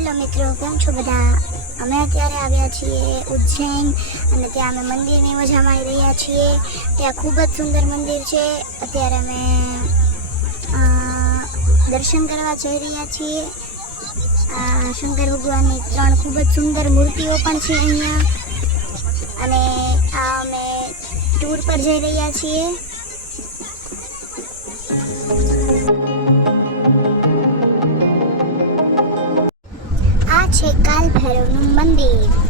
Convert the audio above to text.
Hello મિત્રો, કેમ છો બધા? અમે અત્યારે આવ્યા છીએ ઉજ્જૈન અને ત્યાં અમે મંદિરની મજા માણી રહ્યા છીએ. ત્યાં ખૂબ જ સુંદર મંદિર છે. અત્યારે અમે દર્શન કરવા જઈ રહ્યા છીએ. શંકર ભગવાનની 3 ખૂબ જ સુંદર મૂર્તિઓ પણ છે અહીંયા. અને અમે ટૂર પર જઈ રહ્યા છીએ. આ છે કાલ ભૈરવનું મંદિર.